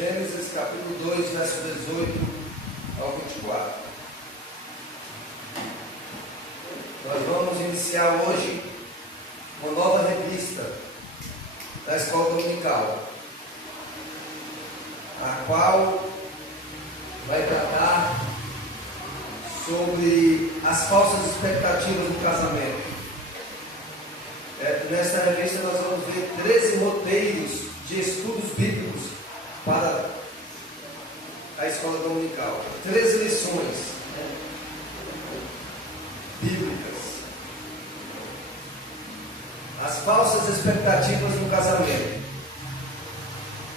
Gênesis capítulo 2, verso 18 ao 24. Nós vamos iniciar hoje uma nova revista da Escola Dominical, a qual vai tratar sobre as falsas expectativas do casamento. Nesta revista nós vamos ver 13 roteiros de estudos bíblicos para a Escola Dominical. 13 lições bíblicas. As falsas expectativas no casamento.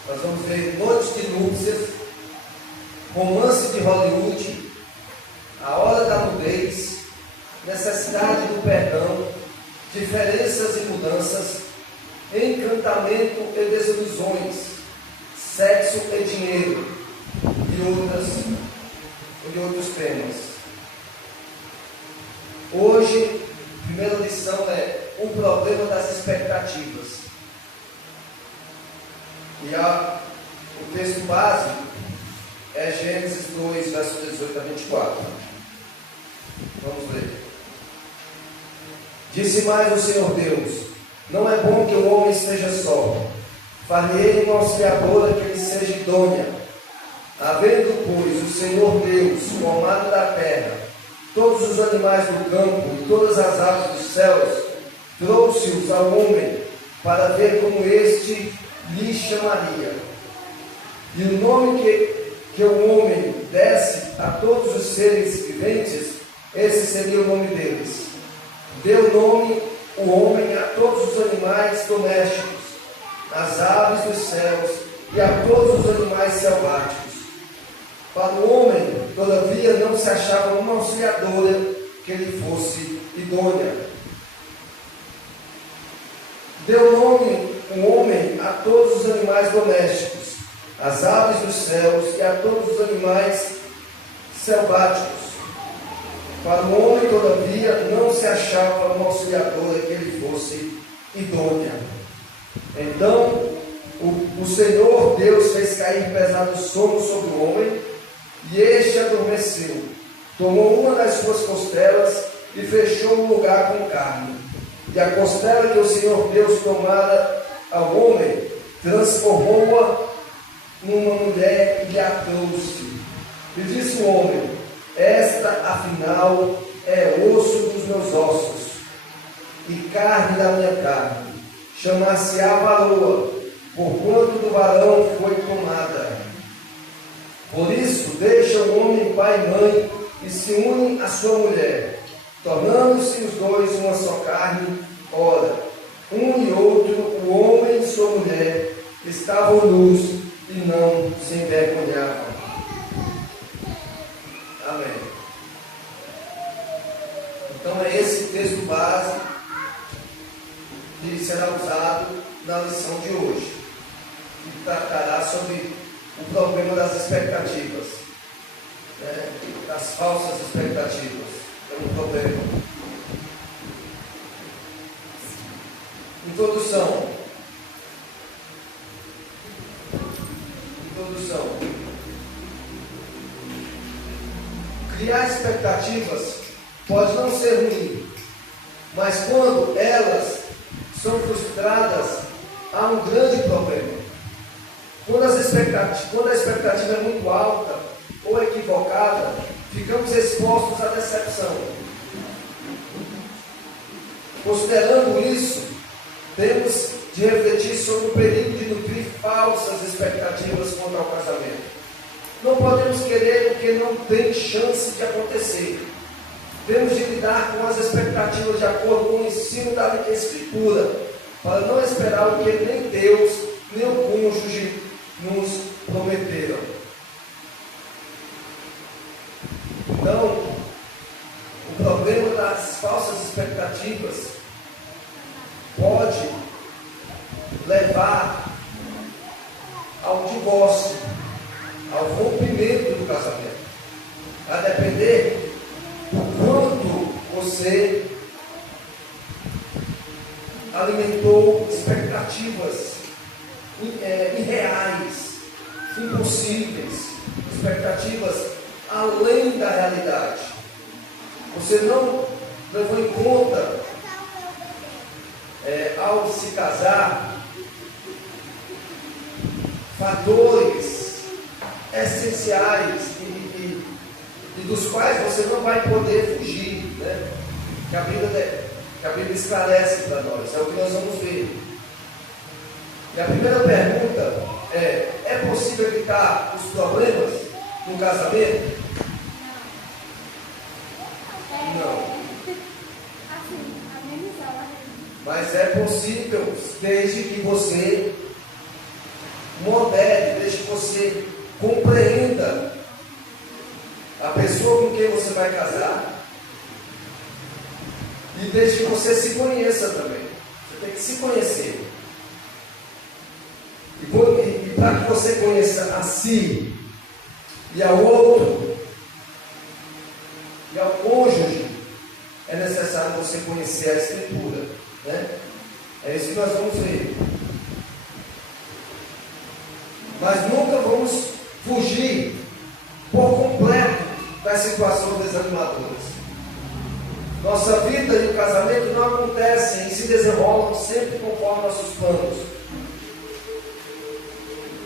Nós vamos ver noites de núpcias, romance de Hollywood, a hora da nudez, necessidade do perdão, diferenças e mudanças, encantamento e desilusões, sexo e dinheiro e outros temas. Hoje, a primeira lição é o problema das expectativas. E o texto básico é Gênesis 2, verso 18 a 24. Vamos ler. Disse mais o Senhor Deus: não é bom que o homem esteja só. Far-lhe-ei uma auxiliadora que lhe seja idônea. Havendo, pois, o Senhor Deus formado da terra todos os animais do campo e todas as aves dos céus, trouxe-os ao homem para ver como este lhe chamaria. E o nome que o homem desse a todos os seres viventes, esse seria o nome deles. Deu nome o homem a todos os animais domésticos, às aves dos céus e a todos os animais selváticos. Para o homem, todavia, não se achava uma auxiliadora que lhe fosse idônea. Deu nome o homem a todos os animais domésticos, às aves dos céus e a todos os animais selváticos. Para o homem, todavia, não se achava uma auxiliadora que lhe fosse idônea. Então, o Senhor Deus fez cair pesado sono sobre o homem, e este adormeceu. Tomou uma das suas costelas e fechou o lugar com carne. E a costela que o Senhor Deus tomara ao homem, transformou-a numa mulher e a trouxe. E disse o homem: esta, afinal, é osso dos meus ossos e carne da minha carne. Chamar-se-á varoa, porquanto do varão foi tomada. Por isso, deixa o homem pai e mãe e se unem à sua mulher, tornando-se os dois uma só carne. Ora, um e outro, o homem e sua mulher, estavam nus e não se envergonhavam. Amém. Então é esse texto base que será usado na lição de hoje, que tratará sobre o problema das expectativas, das falsas expectativas. É um problema. Introdução. Criar expectativas pode não ser ruim, mas quando elas são frustradas, há um grande problema. Quando a expectativa é muito alta ou equivocada, ficamos expostos à decepção. Considerando isso, temos de refletir sobre o perigo de nutrir falsas expectativas quanto ao casamento. Não podemos querer o que não tem chance de acontecer. Temos de lidar com as expectativas de acordo com o ensino da Escritura, para não esperar o que nem Deus, nem o cônjuge nos prometeram. Então, o problema das falsas expectativas pode levar ao divórcio, ao rompimento do casamento, a depender do quanto você alimentou expectativas irreais, impossíveis, expectativas além da realidade. Você não levou em conta, ao se casar, fatores essenciais e dos quais você não vai poder fugir, né? Que a Bíblia esclarece para nós, é o que nós vamos ver. E a primeira pergunta é possível evitar os problemas no casamento? Não. Mas é possível desde que você modere, desde que você compreenda a pessoa com quem você vai casar e desde que você se conheça também. Você tem que se conhecer. E para que você conheça a si e ao outro e ao cônjuge, é necessário você conhecer a Escritura, né? É isso que nós vamos ver. Mas nunca vamos fugir por completo das situações desanimadoras. Nossa vida e o casamento não acontecem e se desenrolam sempre conforme nossos planos.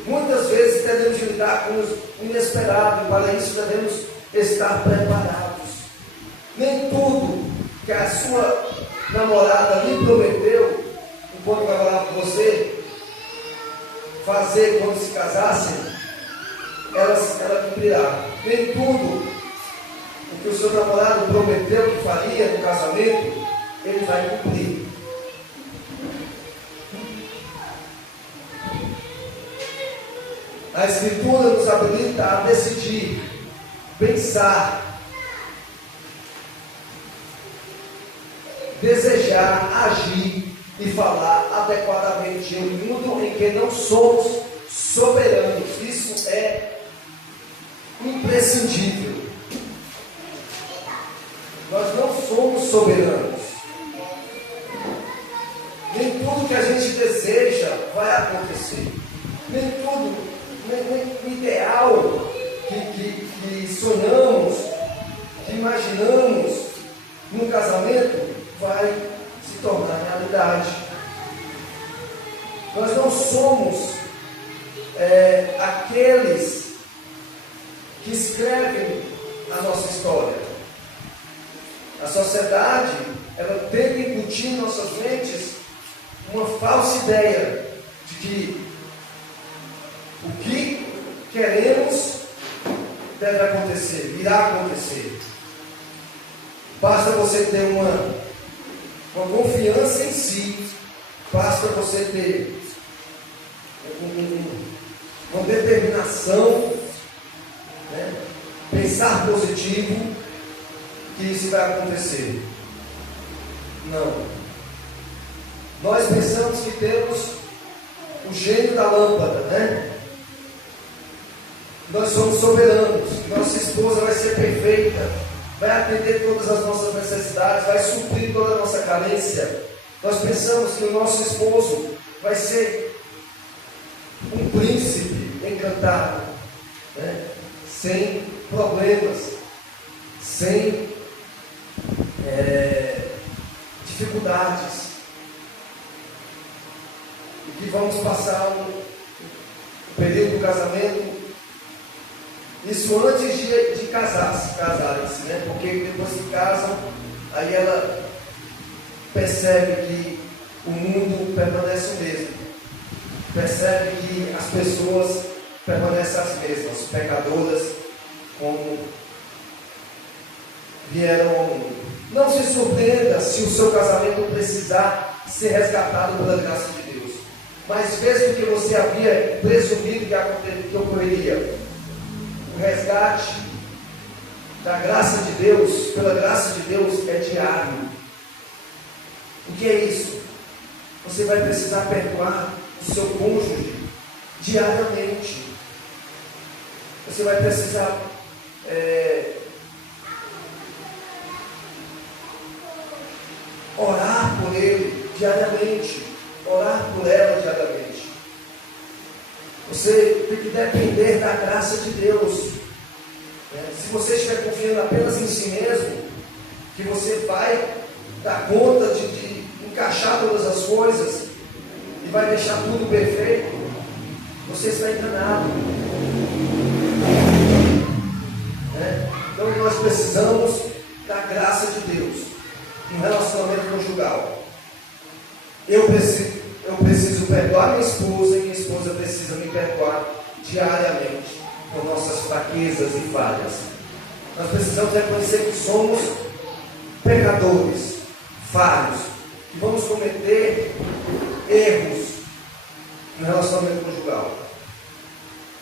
Muitas vezes devemos lidar com o inesperado e para isso devemos estar preparados. Nem tudo que a sua namorada lhe prometeu, enquanto namorava com você, fazer quando se casassem, ela cumprirá. Nem tudo o que o seu namorado prometeu que faria no casamento, ele vai cumprir. A Escritura nos habilita a decidir, pensar, desejar, agir e falar adequadamente em um mundo em que não somos soberanos. Isso é imprescindível. Nós não somos soberanos. Nem tudo que a gente deseja vai acontecer. Nem tudo, nem o ideal que sonhamos, que imaginamos num casamento vai se tornar realidade. Nós não somos aqueles que escrevem a nossa história. A sociedade, ela tenta incutir em nossas mentes uma falsa ideia de que o que queremos deve acontecer, irá acontecer. Basta você ter uma confiança em si, basta você ter uma determinação, né? Pensar positivo, que isso vai acontecer. Não. Nós pensamos que temos o gênio da lâmpada, né? Nós somos soberanos, que nossa esposa vai ser perfeita, vai atender todas as nossas necessidades, vai suprir toda a nossa carência. Nós pensamos que o nosso esposo vai ser um príncipe encantado, né? Sem problemas, sem dificuldades, e que vamos passar o período do casamento, isso antes de casarem-se, né? Porque depois que casam, aí ela percebe que o mundo permanece o mesmo, percebe que as pessoas permanecem as mesmas, pecadoras, como vieram ao mundo. Não se surpreenda se o seu casamento precisar ser resgatado pela graça de Deus. Mas mesmo que você havia presumido que ocorreria, o resgate da graça de Deus, pela graça de Deus, é diário. O que é isso? Você vai precisar perdoar o seu cônjuge diariamente. Você vai precisar orar por ele diariamente, orar por ela diariamente. Você tem que depender da graça de Deus. Se você estiver confiando apenas em si mesmo, que você vai dar conta de encaixar todas as coisas e vai deixar tudo perfeito, você está enganado. Então nós precisamos da graça de Deus em relacionamento conjugal. Eu preciso perdoar minha esposa e minha esposa precisa me perdoar diariamente com nossas fraquezas e falhas. Nós precisamos reconhecer que somos pecadores, falhos, que vamos cometer erros no relacionamento conjugal.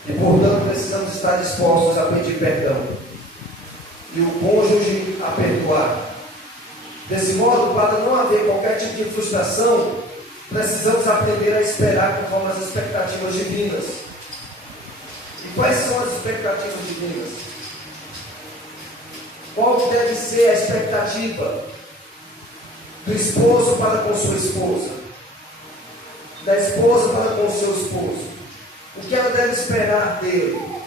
E portanto precisamos estar dispostos a pedir perdão e o cônjuge a perdoar. Desse modo, para não haver qualquer tipo de frustração, precisamos aprender a esperar conforme as expectativas divinas. E quais são as expectativas divinas? Qual deve ser a expectativa do esposo para com sua esposa? Da esposa para com seu esposo? O que ela deve esperar dele?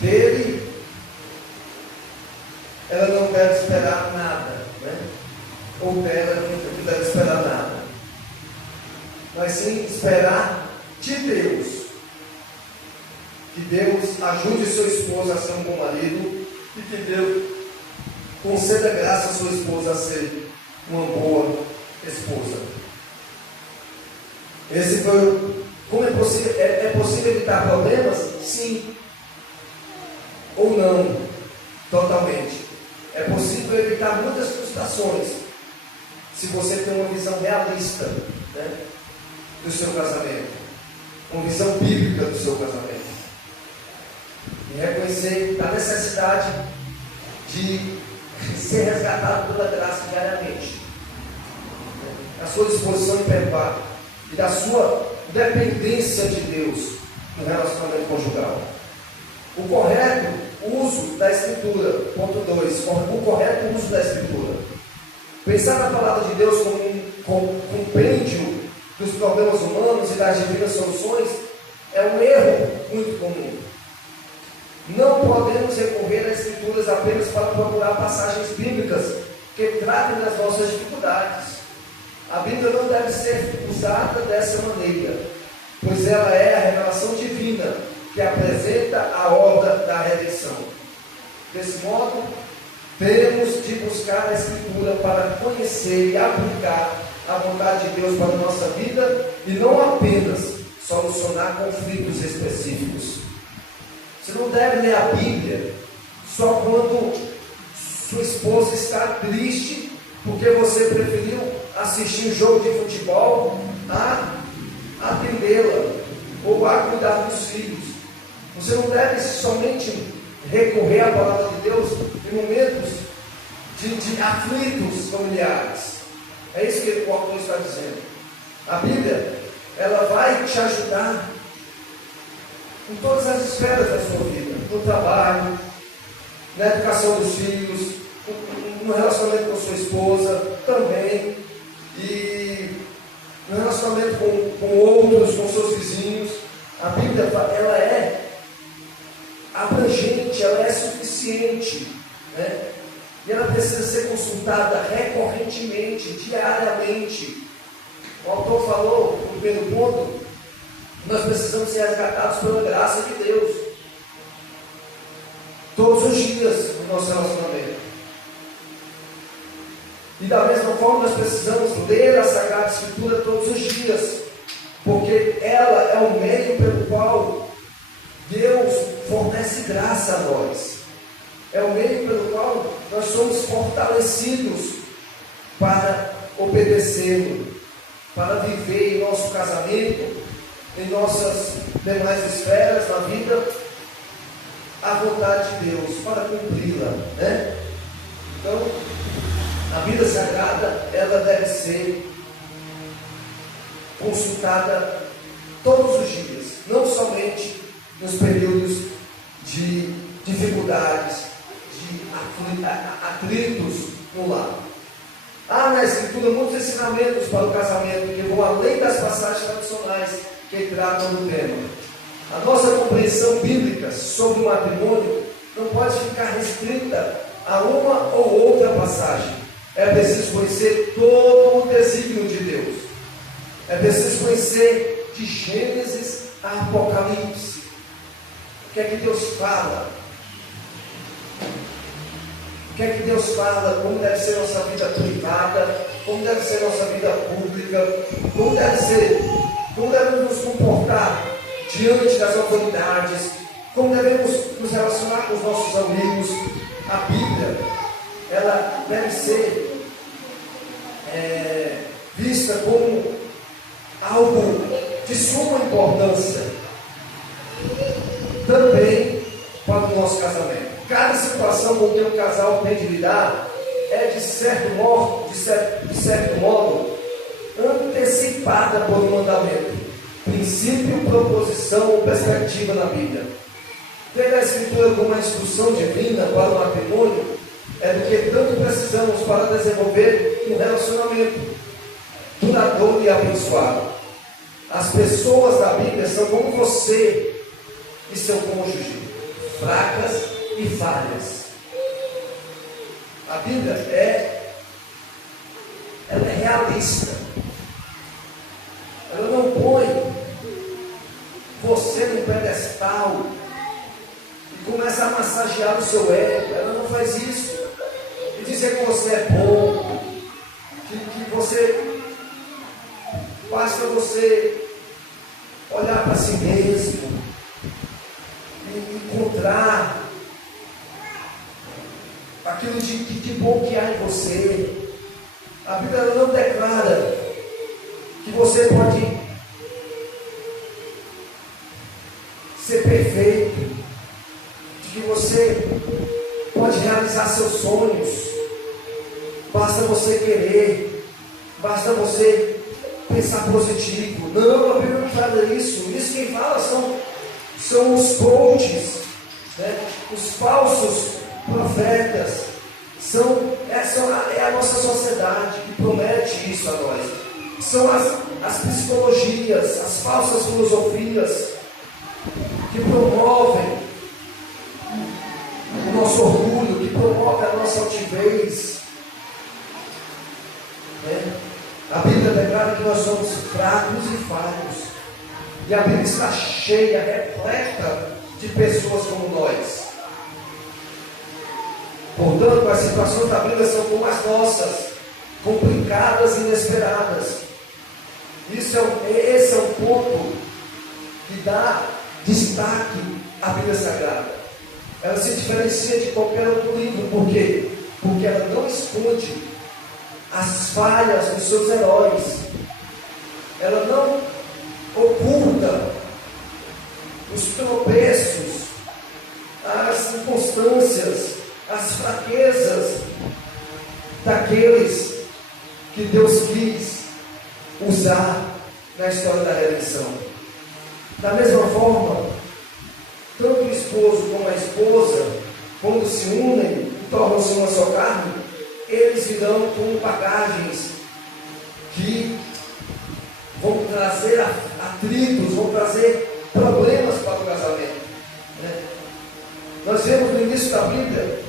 Dele, ela não deve esperar nada, ou dela não deve esperar nada, mas sim esperar de Deus, que Deus ajude seu esposo a ser um bom marido e que Deus conceda graça a sua esposa a ser uma boa esposa. Como é possível? É possível evitar problemas? Sim. Ou não, totalmente. É possível evitar muitas frustrações se você tem uma visão realista, do seu casamento, uma visão bíblica do seu casamento, e reconhecer a necessidade de ser resgatado pela graça diariamente, a sua disposição em perdoar e da sua dependência de Deus no relacionamento conjugal. O correto uso da Escritura. Ponto 2. O correto uso da Escritura. Pensar na palavra de Deus como um compêndio dos problemas humanos e das divinas soluções é um erro muito comum. Não podemos recorrer às Escrituras apenas para procurar passagens bíblicas que tratem das nossas dificuldades. A Bíblia não deve ser usada dessa maneira, pois ela é a revelação divina que apresenta a obra da redenção. Desse modo, temos de buscar a Escritura para conhecer e aplicar a vontade de Deus para a nossa vida e não apenas solucionar conflitos específicos. Você não deve ler a Bíblia só quando sua esposa está triste porque você preferiu assistir um jogo de futebol a atendê-la ou a cuidar dos filhos. Você não deve somente recorrer à palavra de Deus em momentos de aflitos familiares. É isso que o autor está dizendo. A Bíblia, ela vai te ajudar em todas as esferas da sua vida, no trabalho, na educação dos filhos, no relacionamento com sua esposa também, e no relacionamento com outros, com seus vizinhos. A Bíblia, ela é abrangente, ela é suficiente, e ela precisa ser consultada recorrentemente, diariamente. O autor falou, no primeiro ponto, nós precisamos ser resgatados pela graça de Deus todos os dias no nosso relacionamento. E da mesma forma nós precisamos ler a Sagrada Escritura todos os dias, porque ela é o meio pelo qual Deus fornece graça a nós. É o meio pelo qual nós somos fortalecidos para obedecê-lo, para viver em nosso casamento, em nossas demais esferas da vida, a vontade de Deus, para cumpri-la, Então, a Bíblia Sagrada, ela deve ser consultada todos os dias, não somente nos períodos de dificuldades, de atritos no lar. Há na Escritura muitos ensinamentos para o casamento que vão além das passagens tradicionais que tratam do tema. A nossa compreensão bíblica sobre o matrimônio não pode ficar restrita a uma ou outra passagem. É preciso conhecer todo o desígnio de Deus. É preciso conhecer de Gênesis a Apocalipse. O que é que Deus fala? O que é que Deus fala? Como deve ser nossa vida privada? Como deve ser nossa vida pública? Como devemos nos comportar diante das autoridades? Como devemos nos relacionar com os nossos amigos? A Bíblia, ela deve ser vista como algo de suma importância também para o nosso casamento. Cada situação com que um casal tem de lidar é de certo modo antecipada por um mandamento, princípio, proposição ou perspectiva na Bíblia. Ter a Escritura como uma instrução divina para o matrimônio é do que tanto precisamos para desenvolver um relacionamento duradouro e abençoado. As pessoas da Bíblia são como você e seu cônjuge, fracas e falhas. A Bíblia ela é realista. Ela não põe você no pedestal e começa a massagear o seu ego. Ela não faz isso. E dizer que você é bom, que você basta você olhar para si mesmo e encontrar aquilo de bom que há em você. A Bíblia não declara que você pode ser perfeito, de que você pode realizar seus sonhos. Basta você querer, basta você pensar positivo. Não, a Bíblia não fala isso. Isso quem fala são os coaches, né? Os falsos profetas. É a nossa sociedade que promete isso a nós. São as psicologias, as falsas filosofias que promovem o nosso orgulho, que promovem a nossa altivez. A Bíblia declara que nós somos fracos e falhos. E a Bíblia está cheia, repleta de pessoas como nós. Portanto, as situações da Bíblia são como as nossas, complicadas e inesperadas. Esse é um ponto que dá destaque à Bíblia Sagrada. Ela se diferencia de qualquer outro livro. Por quê? Porque ela não esconde as falhas dos seus heróis. Ela não oculta os tropeços, as inconstâncias, as fraquezas daqueles que Deus quis usar na história da redenção. Da mesma forma, tanto o esposo como a esposa, quando se unem e tornam-se uma só carne, eles virão com bagagens que vão trazer atritos, vão trazer problemas para o casamento, né? Nós vemos no início da Bíblia,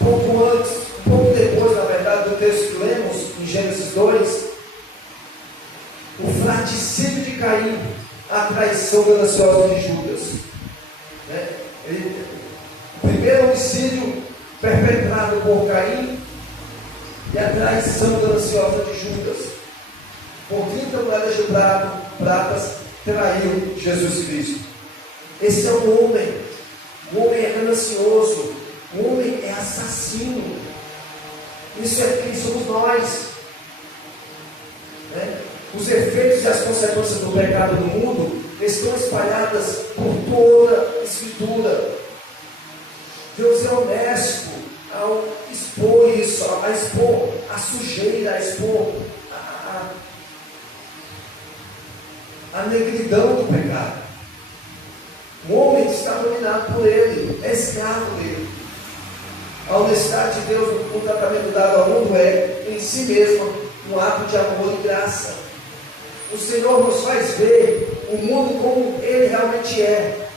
um pouco antes, um pouco depois, na verdade, do texto que lemos, em Gênesis 2, o fratricídio de Caim, a traição gananciosa de Judas, né? O primeiro homicídio perpetrado por Caim e a traição gananciosa de Judas. Por 30 moedas de pratas traiu Jesus Cristo. Esse é um homem. O homem é ganancioso. O homem é assassino. Isso é quem somos nós, né? Os efeitos e as consequências do pecado no mundo estão espalhadas por toda a Escritura. Deus é honesto ao expor isso, a expor a sujeira, a expor a negridão do pecado. O homem está dominado por ele, é escravo dele. A honestidade de Deus no tratamento dado ao mundo é, em si mesmo, um ato de amor e graça. O Senhor nos faz ver o mundo como Ele realmente é.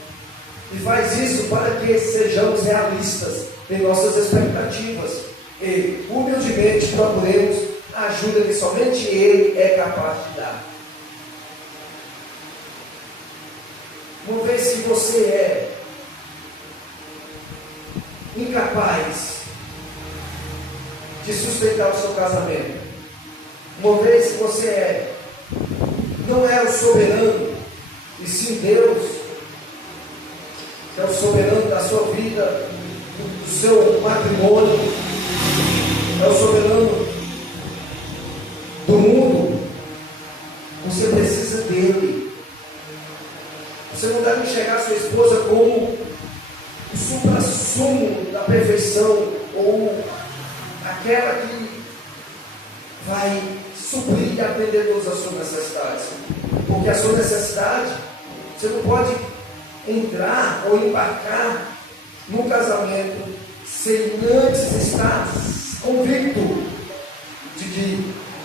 E faz isso para que sejamos realistas em nossas expectativas. E, humildemente, procuremos a ajuda que somente Ele é capaz de dar. Uma vez que você é incapaz de sustentar o seu casamento, uma vez que você não é o soberano, e sim Deus, que é o soberano da sua vida, do seu matrimônio, é o soberano do mundo, você precisa dele. Você não deve enxergar sua esposa como o supra-sumo da perfeição, ou aquela que vai suprir e atender todas as suas necessidades. Porque a sua necessidade, você não pode entrar ou embarcar no casamento sem antes estar convicto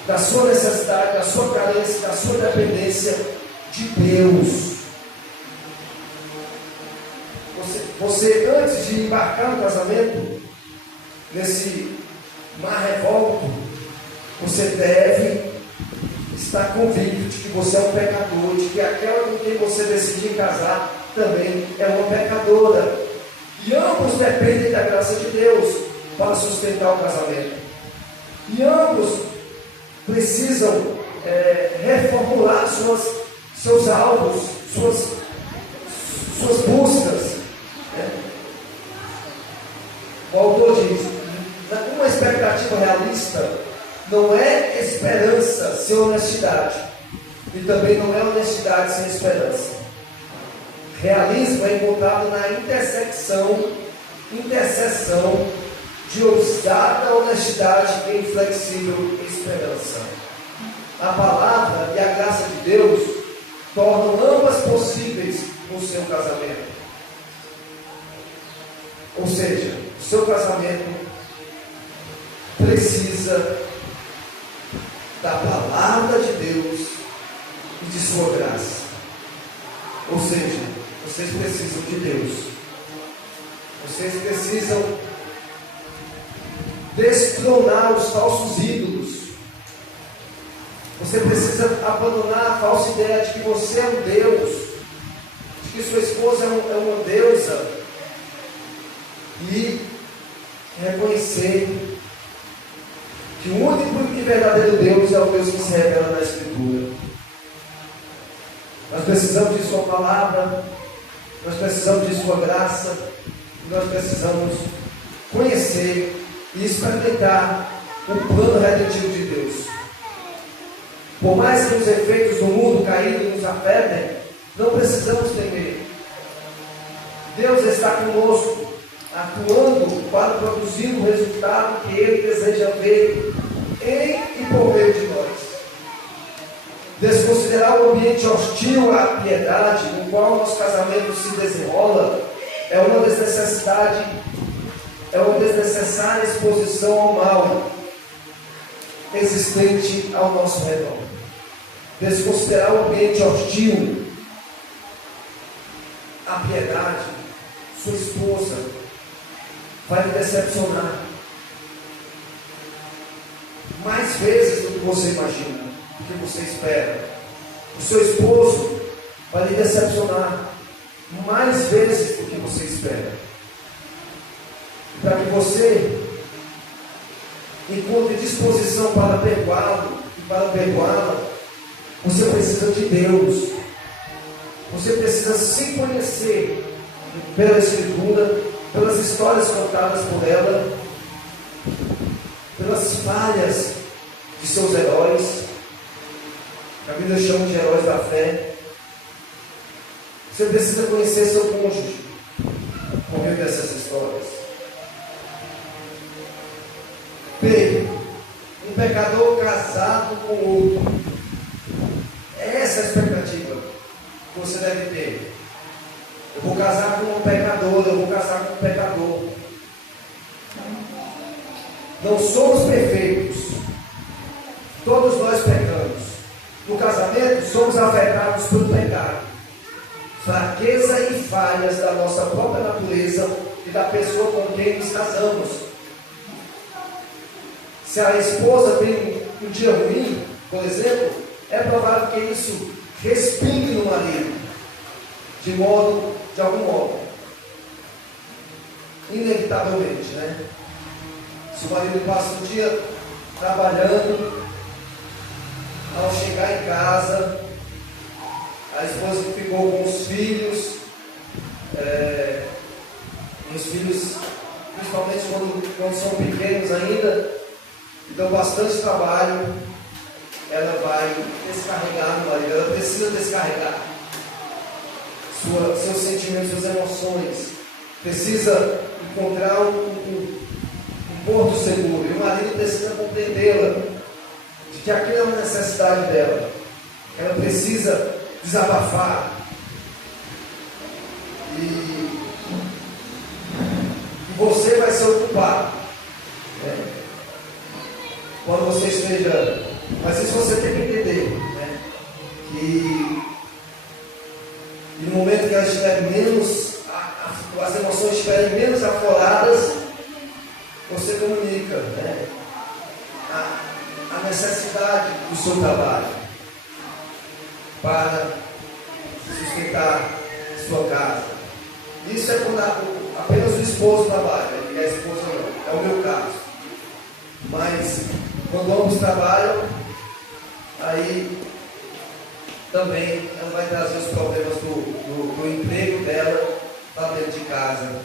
da sua necessidade, da sua carência, da sua dependência de Deus. Você, antes de embarcar no casamento, nesse mar revolto, você deve estar convicto de que você é um pecador, de que aquela com quem você decidir casar também é uma pecadora. E ambos dependem da graça de Deus para sustentar o casamento. E ambos precisam reformular seus alvos, suas buscas. O autor diz: uma expectativa realista não é esperança sem honestidade, e também não é honestidade sem esperança. Realismo é encontrado na interseção de ousada honestidade e inflexível esperança. A palavra e a graça de Deus tornam ambas possíveis no seu casamento. Ou seja, o seu casamento precisa da palavra de Deus e de sua graça. Ou seja, vocês precisam de Deus. Vocês precisam destronar os falsos ídolos. Você precisa abandonar a falsa ideia de que você é um Deus, de que sua esposa é uma deusa, e reconhecer que o único e verdadeiro Deus é o Deus que se revela na Escritura. Nós precisamos de sua palavra, nós precisamos de sua graça, nós precisamos conhecer e experimentar o plano redentivo de Deus. Por mais que os efeitos do mundo caído nos afetem, não precisamos temer. Deus está conosco, atuando para produzir o resultado que Ele deseja ver em e por meio de nós. Desconsiderar o ambiente hostil à piedade, no qual nosso casamento se desenrola, é uma desnecessária exposição ao mal existente ao nosso redor. Desconsiderar o ambiente hostil à piedade, sua esposa vai lhe decepcionar mais vezes do que você imagina, do que você espera. O seu esposo vai lhe decepcionar mais vezes do que você espera. Para que você encontre disposição para perdoá-lo e para perdoá-la, você precisa de Deus. Você precisa se conhecer pela Escritura, pelas histórias contadas por ela, pelas falhas de seus heróis, que a Bíblia chama de heróis da fé. Você precisa conhecer seu cônjuge por meio dessas histórias. B. Um pecador casado com outro. É essa a expectativa que você deve ter. Eu vou casar com um pecador, eu vou casar com um pecador. Não somos perfeitos. Todos nós pecamos. No casamento, somos afetados pelo pecado. Fraqueza e falhas da nossa própria natureza e da pessoa com quem nos casamos. Se a esposa tem um dia ruim, por exemplo, é provável que isso respingue no marido, de algum modo. Inevitavelmente, né? Se o marido passa o dia trabalhando, ao chegar em casa, a esposa ficou com os filhos, e os filhos, principalmente quando são pequenos ainda, e dão bastante trabalho, ela vai descarregar no marido, ela precisa descarregar seus sentimentos, suas emoções, precisa encontrar um porto seguro, e o marido precisa compreendê-la, de que aquilo é uma necessidade dela, ela precisa desabafar, e você vai ser ocupado, né? Quando você esteja, mas isso você tem que entender, né? Que no momento que elas estiverem menos, as emoções estiverem menos afloradas, você comunica, né? A necessidade do seu trabalho para sustentar sua casa. Isso é quando apenas o esposo trabalha e a esposa não. É o meu caso. Mas quando ambos trabalham, aí também ela vai trazer os problemas do emprego dela para dentro de casa.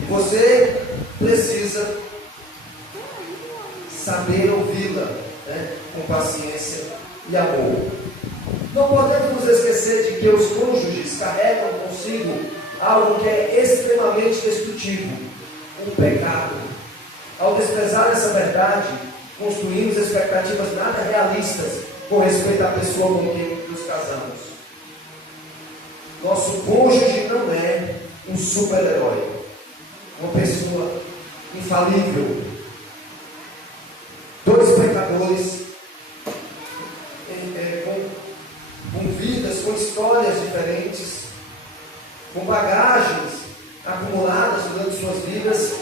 E você precisa saber ouvi-la, né, com paciência e amor. Não podemos nos esquecer de que os cônjuges carregam consigo algo que é extremamente destrutivo, o pecado. Ao desprezar essa verdade, construímos expectativas nada realistas com respeito à pessoa com quem nos casamos. Nosso cônjuge não é um super-herói, uma pessoa infalível. Dois pecadores com vidas, com histórias diferentes, com bagagens acumuladas durante suas vidas,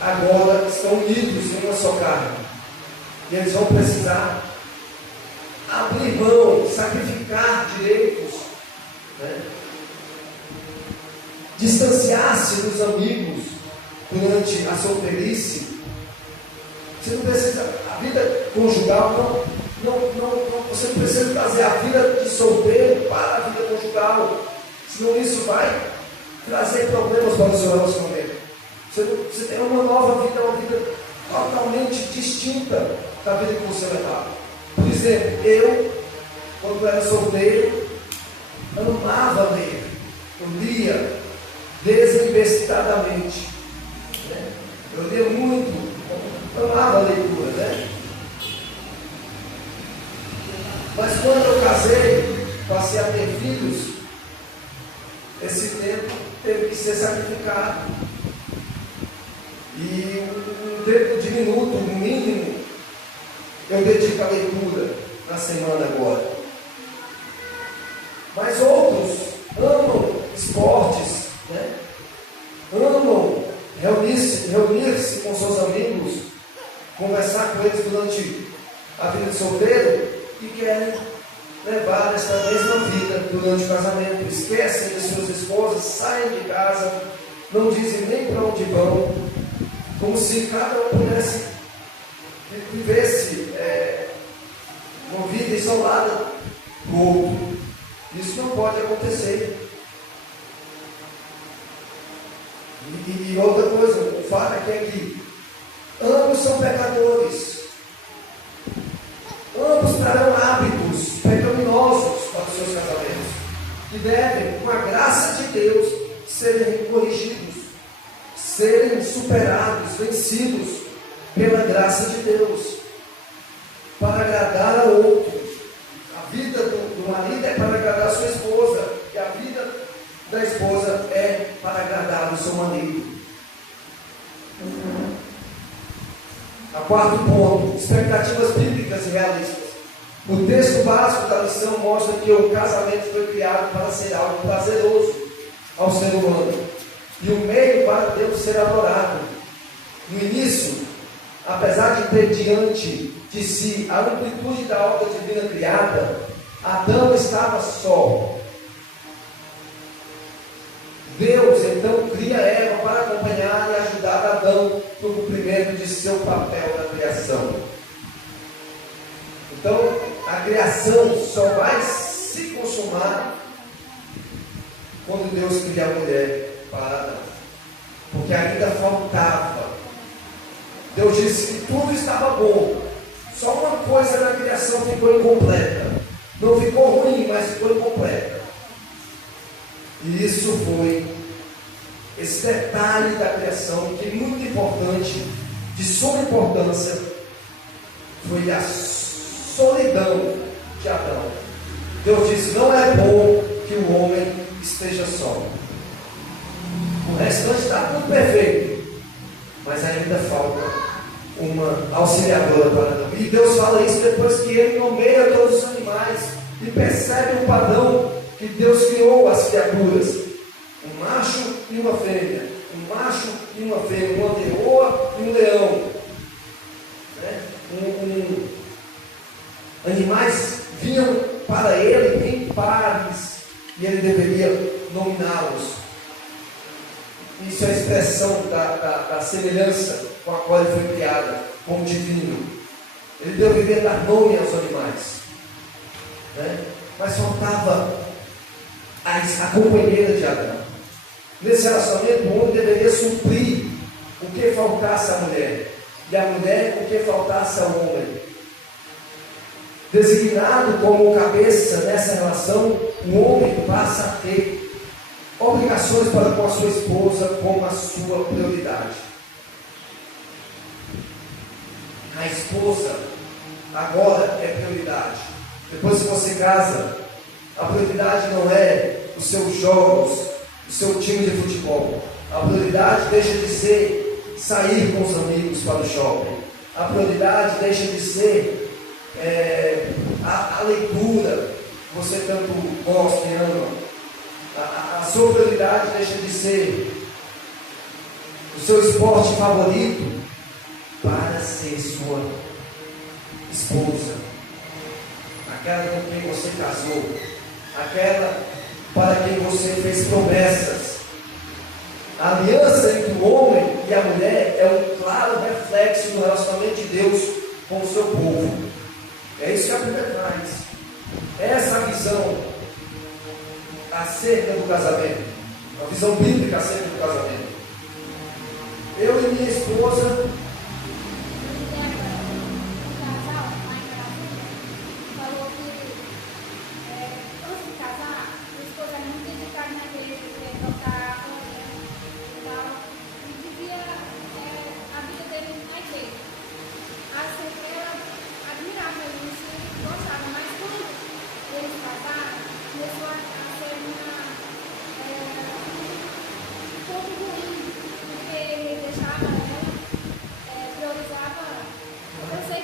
agora estão unidos em uma só carne. E eles vão precisar abrir mão, sacrificar direitos, né? Distanciar-se dos amigos durante a solteirice. Você não precisa, a vida conjugal você não precisa trazer a vida de solteiro para a vida conjugal, senão isso vai trazer problemas para o seu relacionamento. Você tem uma nova vida, uma vida totalmente distinta da vida que você levava. Por exemplo, eu, quando era solteiro, amava ler. Eu lia desinvestidamente, né? Eu lia muito, amava a leitura, né? Mas quando eu casei, passei a ter filhos, esse tempo teve que ser sacrificado. E um tempo diminuto, no mínimo, eu dedico à leitura na semana agora. Mas outros amam esportes, né? Amam reunir-se com seus amigos, conversar com eles durante a vida de solteiro e querem levar essa mesma vida durante o casamento. Esquecem de suas esposas, saem de casa, não dizem nem para onde vão, como se cada um pudesse vivesse uma vida isolada do outro. Isso não pode acontecer. E outra coisa, o fato é que ambos são pecadores. Ambos trarão hábitos pecaminosos para os seus casamentos, que devem, com a graça de Deus, serem corrigidos, serem superados, vencidos pela graça de Deus, para agradar ao outro. A vida do marido é para agradar a sua esposa, e a vida da esposa é para agradar o seu marido. A quarto ponto, expectativas bíblicas e realistas. O texto básico da lição mostra que o casamento foi criado para ser algo prazeroso ao ser humano e o meio para Deus ser adorado. No início, apesar de ter diante de si a amplitude da obra divina criada, Adão estava só. Deus então cria Eva para acompanhar e ajudar Adão no cumprimento de seu papel na criação. Então, a criação só vai se consumar quando Deus cria a mulher para Adão, porque ainda faltava. Deus disse que tudo estava bom, só uma coisa na criação ficou incompleta. Não ficou ruim, mas ficou incompleta. E isso foi esse detalhe da criação, que é muito importante, de suma importância, foi a solidão de Adão. Deus disse: não é bom que o homem esteja só. O restante está tudo perfeito, mas ainda falta uma auxiliadora para Adão. E Deus fala isso depois que ele nomeia todos os animais e percebe o padrão que Deus criou as criaturas: um macho e uma fêmea, um macho e uma fêmea, uma leoa e um leão, animais vinham para ele em pares e ele deveria nominá-los. Isso é a expressão da semelhança com a qual ele foi criado, como divino. Ele deveria dar nome aos animais, mas faltava a companheira de Adão. Nesse relacionamento, o homem deveria suprir o que faltasse à mulher, e a mulher o que faltasse ao homem. Designado como cabeça nessa relação, o homem passa a ter obrigações para com a sua esposa como a sua prioridade. A esposa agora é prioridade. Depois que você casa, a prioridade não é os seus jogos, o seu time de futebol. A prioridade deixa de ser sair com os amigos para o shopping. A prioridade deixa de ser a leitura que você tanto gosta e ama. A sua prioridade deixa de ser o seu esporte favorito para ser sua esposa, aquela com quem você casou, aquela para quem você fez promessas. A aliança entre o homem e a mulher é um claro reflexo do relacionamento de Deus com o seu povo. É isso que a Bíblia traz. Essa visão acerca do casamento, a visão bíblica acerca do casamento. Eu e minha esposa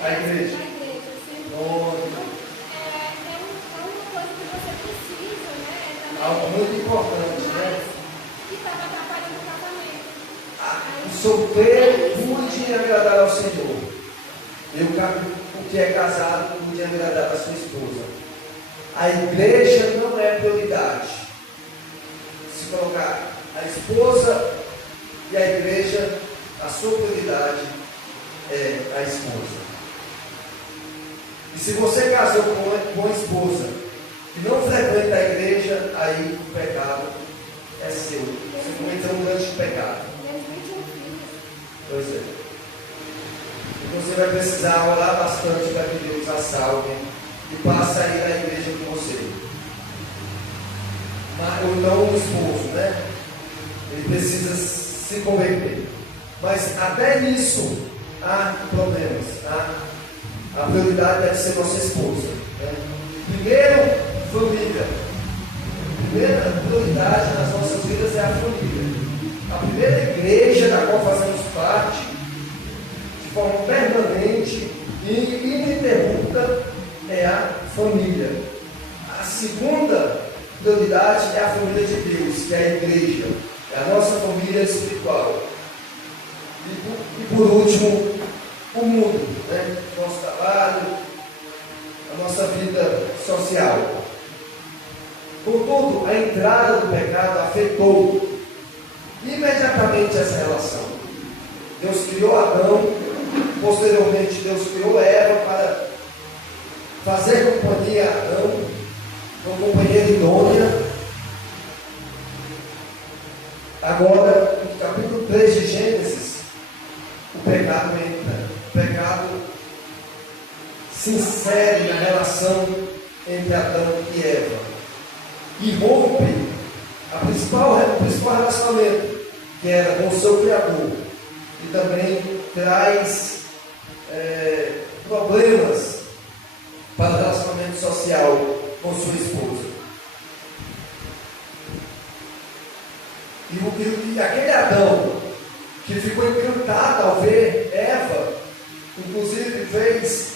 a igreja. Algo muito importante, né? O solteiro pude agradar ao Senhor. O que é casado pude agradar a sua esposa. A igreja não é prioridade. Se colocar a esposa e a igreja, a sua prioridade é a esposa. E se você casou com uma esposa que não frequenta a igreja, aí o pecado é seu. Você cometeu um grande pecado. Pois é. E você vai precisar orar bastante para que Deus a salve e passe a ir à igreja com você. Ou então o esposo, né? Ele precisa se converter. Mas até nisso há problemas, tá? A prioridade deve ser nossa esposa, né? Primeiro, família. A primeira prioridade nas nossas vidas é a família. A primeira igreja da qual fazemos parte, de forma permanente e ininterrupta é a família. A segunda prioridade é a família de Deus, que é a igreja, é a nossa família espiritual. E por último, o mundo, né? Nosso trabalho, a nossa vida social. Contudo, a entrada do pecado afetou imediatamente essa relação. Deus criou Adão, posteriormente Deus criou Eva para fazer companhia a Adão, uma companheira idônea. Agora, no capítulo 3 de Gênesis, o pecado entra. O pecado se insere na relação entre Adão e Eva e rompe o principal relacionamento, que era com o seu Criador, e também traz problemas para o relacionamento social com sua esposa. E aquele Adão que ficou encantado ao ver Eva, inclusive fez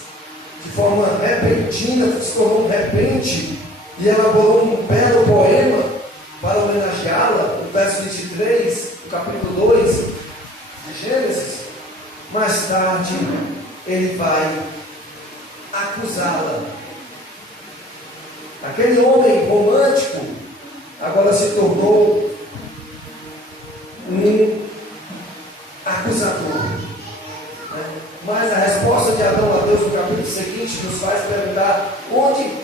de forma repentina, se tornou um repente e elaborou um belo poema para homenageá-la, no verso 23, do capítulo 2 de Gênesis. Mais tarde, ele vai acusá-la. Aquele homem romântico agora se tornou um acusador. Mas a resposta de Adão a Deus no capítulo seguinte nos faz perguntar onde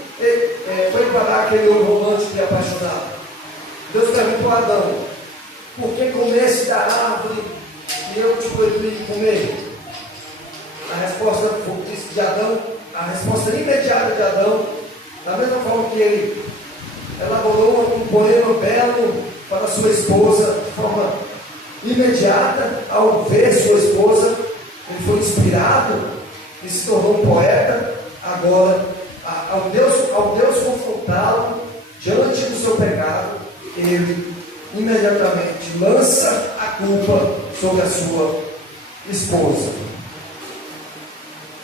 foi parar aquele homem romântico e apaixonado. Deus perguntou a Adão: por que comesse da árvore que eu te proibi comer? A resposta de Adão, a resposta imediata de Adão, da mesma forma que ele elaborou um poema belo para sua esposa, de forma imediata, ao ver sua esposa, ele foi inspirado e se tornou um poeta. Agora, ao Deus confrontá-lo diante do seu pecado, ele imediatamente lança a culpa sobre a sua esposa.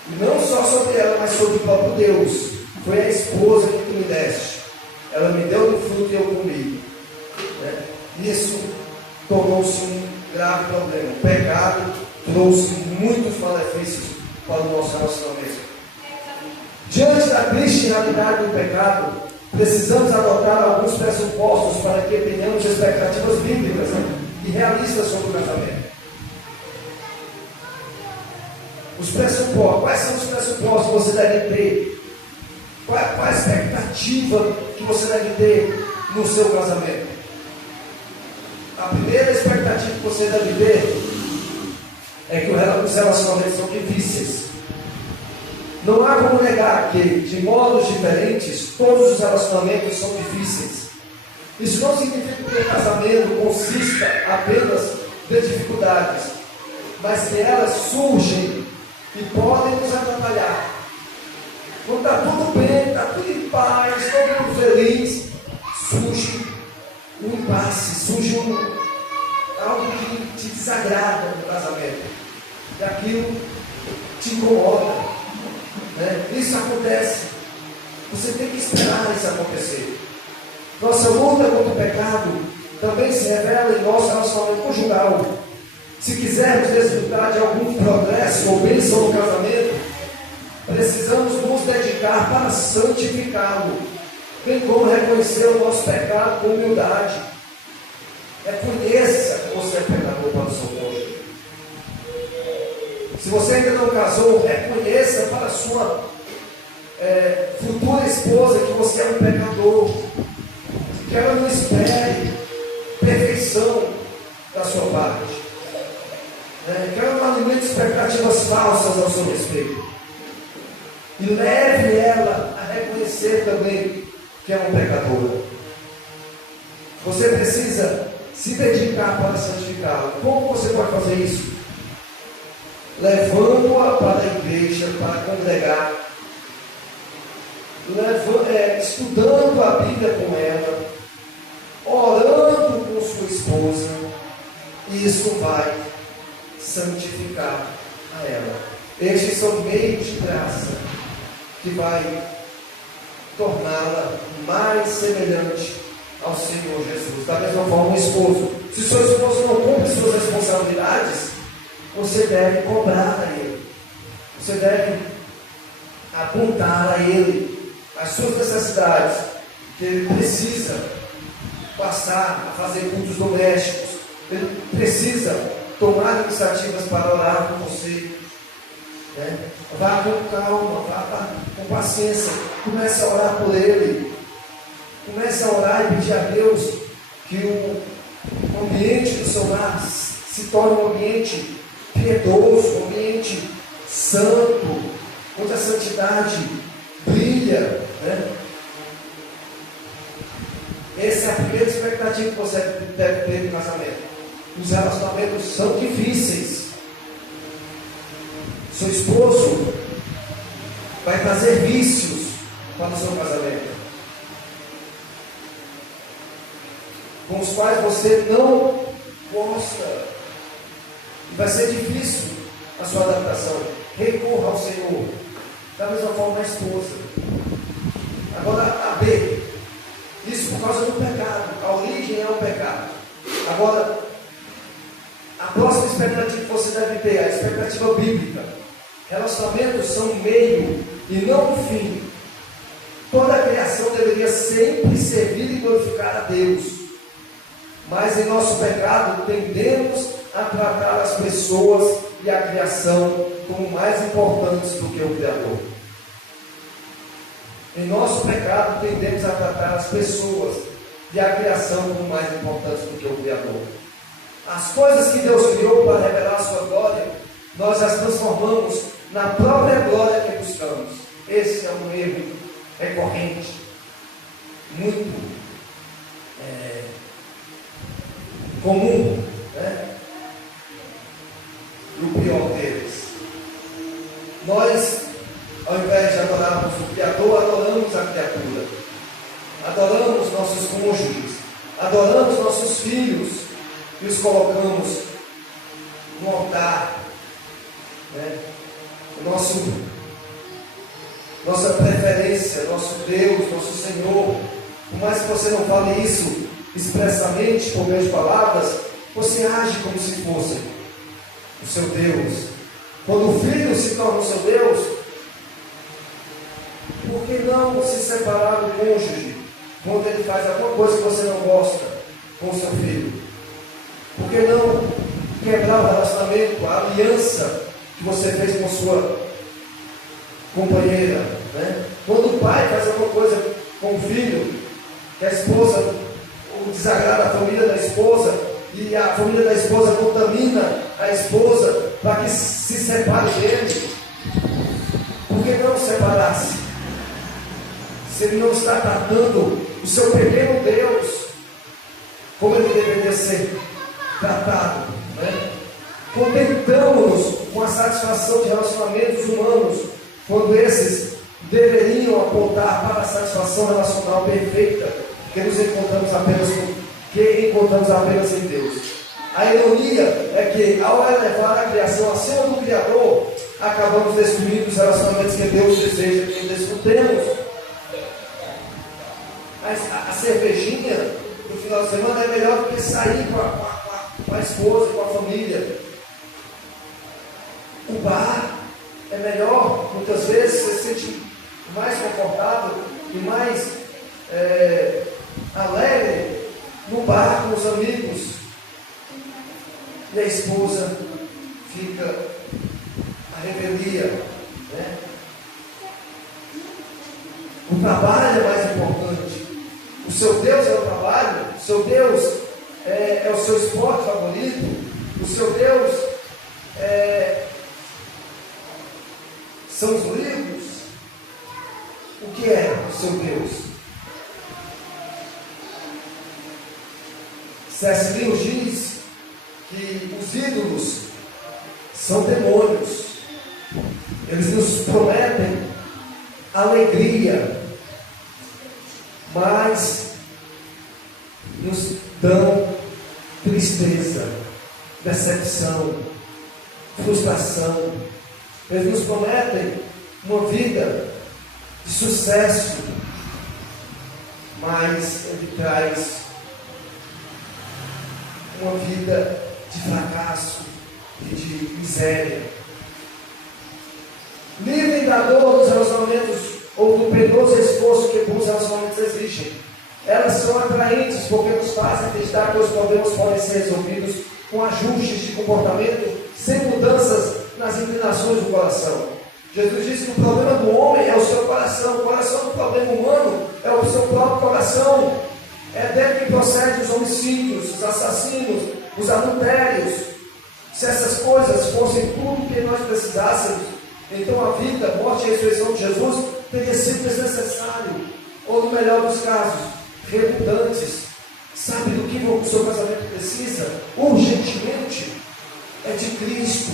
E não só sobre ela, mas sobre o próprio Deus. Foi a esposa que tu me deste. Ela me deu do fruto e eu comi. Isso tornou-se um grave problema. O pecado trouxe muitos malefícios para o nosso relacionamento. Diante da triste realidade do pecado, precisamos adotar alguns pressupostos para que tenhamos expectativas bíblicas e realistas sobre o casamento. Os pressupostos, quais são os pressupostos que você deve ter? Qual a expectativa que você deve ter no seu casamento? A primeira expectativa que você deve ter é que os relacionamentos são difíceis. Não há como negar que, de modos diferentes, todos os relacionamentos são difíceis. Isso não significa que o casamento consista apenas de dificuldades, mas que elas surgem e podem nos atrapalhar. Quando está tudo bem, está tudo em paz, todo mundo feliz, surge um impasse, surge algo que te desagrada no casamento. E aquilo te incomoda. Isso acontece. Você tem que esperar isso acontecer. Nossa luta contra o pecado também se revela em nosso relacionamento conjugal. Se quisermos desfrutar de algum progresso ou bênção no casamento, precisamos nos dedicar para santificá-lo, bem como reconhecer o nosso pecado com humildade. Reconheça que você é pecador para o seu cônjuge. Se você ainda não casou, reconheça para a sua futura esposa que você é um pecador. Que ela não espere perfeição da sua parte. Que ela não alimente expectativas falsas ao seu respeito. E leve ela a reconhecer também que é uma pecadora. Você precisa se dedicar para santificá-la. Como você pode fazer isso? Levando-a para a igreja, para congregar, estudando a Bíblia com ela, orando com sua esposa. Isso vai santificar a ela. Estes são meios de graça que vai torná-la mais semelhante ao Senhor Jesus. Da mesma forma, o esposo. Se seu esposo não cumpre suas responsabilidades, você deve cobrar a ele. Você deve apontar a ele as suas necessidades, que ele precisa passar a fazer cultos domésticos, ele precisa tomar iniciativas para orar com você, né? Vá com calma, vá com paciência, comece a orar por ele, comece a orar e pedir a Deus que o ambiente do seu lar se torne um ambiente piedoso, um ambiente santo, onde a santidade brilha, né? Essa é a primeira expectativa que você deve ter no casamento. Os relacionamentos são difíceis. Seu esposo vai trazer vícios para o seu casamento, com os quais você não gosta, e vai ser difícil a sua adaptação. Recorra ao Senhor. Da mesma forma a esposa. Agora a B. Isso por causa do pecado. A origem é o pecado. Agora, a próxima expectativa que você deve ter é a expectativa bíblica. Relacionamentos são um meio e não um fim. Toda a criação deveria sempre servir e glorificar a Deus. Mas em nosso pecado tendemos a tratar as pessoas e a criação como mais importantes do que o Criador. Em nosso pecado tendemos a tratar as pessoas e a criação como mais importantes do que o Criador. As coisas que Deus criou para revelar a sua glória, nós as transformamos na própria glória que buscamos. Esse é um erro recorrente, muito comum, né? E o pior deles, nós, ao invés de adorarmos o Criador, adoramos a criatura, adoramos nossos cônjuges, adoramos nossos filhos e os colocamos no altar, né? Nossa preferência, nosso Deus, nosso Senhor. Por mais que você não fale isso expressamente por meio de palavras, você age como se fosse o seu Deus. Quando o filho se torna o seu Deus, por que não se separar do cônjuge quando ele faz alguma coisa que você não gosta com o seu filho? Por que não quebrar o relacionamento, a aliança que você fez com sua companheira, né? Quando o pai faz alguma coisa com o filho, que a esposa desagrada a família da esposa, e a família da esposa contamina a esposa para que se separe dele, por que não separar-se? Se ele não está tratando o seu pequeno Deus como ele deveria ser tratado, né? Contentamos-nos com a satisfação de relacionamentos humanos, quando esses deveriam apontar para a satisfação relacional perfeita que encontramos apenas em Deus. A ironia é que, ao elevar a criação acima do Criador, acabamos destruindo os relacionamentos que Deus deseja que desfrutemos. A cervejinha no final de semana é melhor do que sair com a esposa, com a família. O bar é melhor, muitas vezes você se sente mais confortável e mais alegre no bar com os amigos. E a esposa fica a rebeldia, né? O trabalho é mais importante. O seu Deus é o trabalho, o seu Deus é o seu esporte favorito, o seu Deus são os livros. O que é o seu Deus? C.S. Lewis diz que os ídolos são demônios. Eles nos prometem alegria, mas nos dão tristeza, decepção, frustração, Eles nos prometem uma vida de sucesso, mas ele traz uma vida de fracasso e de miséria. Livre da dor dos relacionamentos ou do penoso esforço que os relacionamentos exigem. Elas são atraentes porque nos fazem acreditar que os problemas podem ser resolvidos com ajustes de comportamento, sem mudanças nas inclinações do coração. Jesus disse que o problema do homem é o seu coração. O coração do problema humano é o seu próprio coração. É dele que procede os homicídios, os assassinos, os adultérios. Se essas coisas fossem tudo que nós precisássemos, então a vida, a morte e a ressurreição de Jesus teria sido desnecessário, ou no melhor dos casos, redundantes. Sabe do que o seu casamento precisa? Urgentemente, é de Cristo.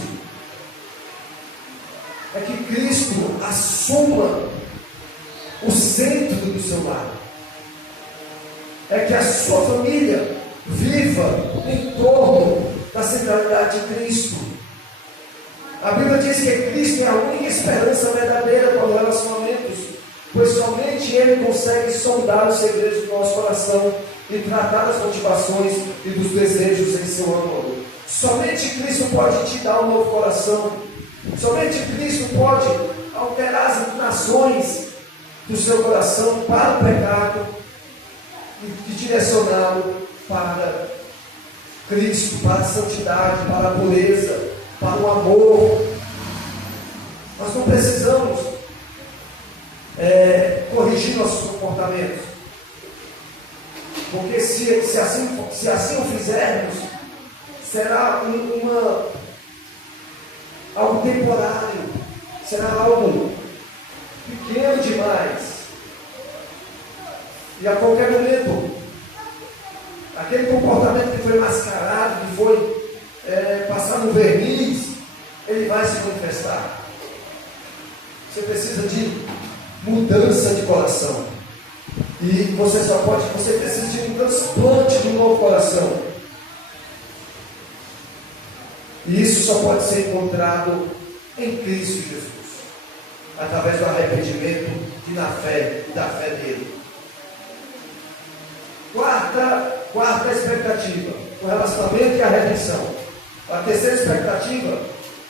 É que Cristo assuma o centro do seu lar. É que a sua família viva em torno da centralidade de Cristo. A Bíblia diz que Cristo é a única esperança verdadeira para os relacionamentos, pois somente Ele consegue sondar os segredos do nosso coração e tratar das motivações e dos desejos em seu âmago. Somente Cristo pode te dar um novo coração. Somente Cristo pode alterar as inclinações do seu coração para o pecado e direcioná-lo para Cristo, para a santidade, para a pureza, para o amor. Nós não precisamos corrigir nossos comportamentos, porque se assim o fizermos, será algo temporário, será algo pequeno demais, e a qualquer momento aquele comportamento que foi mascarado, que foi passado no verniz, ele vai se manifestar. Você precisa de mudança de coração, e você precisa de um transplante de um novo coração. E isso só pode ser encontrado em Cristo Jesus, através do arrependimento e da fé nele. Quarta expectativa, o relacionamento e a redenção. A terceira expectativa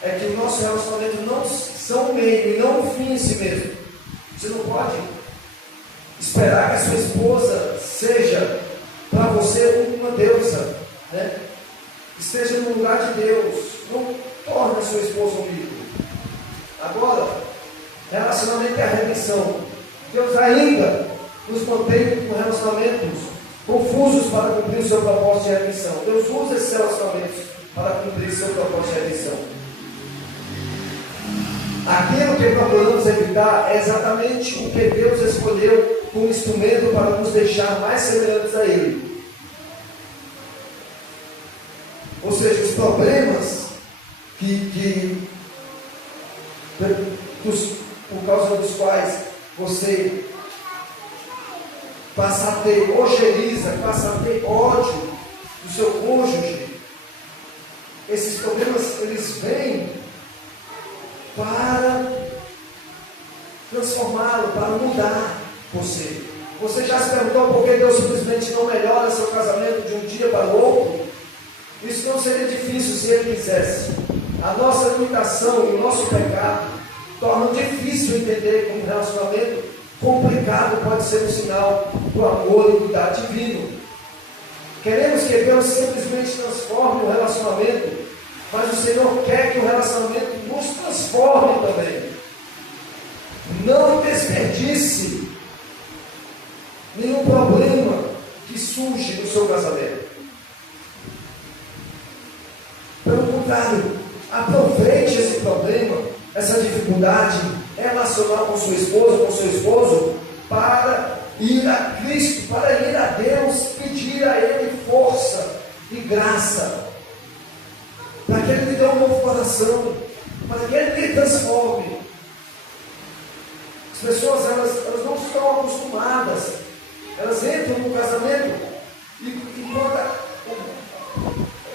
é que o nosso relacionamento não são um meio e não um fim em si mesmo. Você não pode esperar que a sua esposa seja para você uma deusa, né? Esteja no lugar de Deus. Não torne a sua esposa um ídolo. Agora, relacionamento é a redenção. Deus ainda nos mantém com relacionamentos confusos para cumprir o seu propósito de redenção. Deus usa esses relacionamentos para cumprir o seu propósito de redenção. Aquilo que procuramos evitar é exatamente o que Deus escolheu como instrumento para nos deixar mais semelhantes a Ele. Ou seja, os problemas por causa dos quais você passa a ter ojeriza, passa a ter ódio do seu cônjuge, esses problemas, eles vêm para transformá-lo, para mudar você. Você já se perguntou por que Deus simplesmente não melhora seu casamento de um dia para o outro? Isso não seria difícil se Ele quisesse. A nossa limitação e o nosso pecado tornam difícil entender como um relacionamento complicado pode ser um sinal do amor e do cuidado divino. Queremos que Deus simplesmente transforme o relacionamento, mas o Senhor quer que o relacionamento nos transforme também. Não desperdice nenhum problema que surge no seu casamento. Pelo contrário, aproveite esse problema, essa dificuldade relacional com sua esposa, com seu esposo, para ir a Cristo, para ir a Deus, pedir a Ele força e graça, para que Ele lhe dê um novo coração, para que Ele lhe transforme. As pessoas, elas não estão acostumadas, elas entram no casamento e quando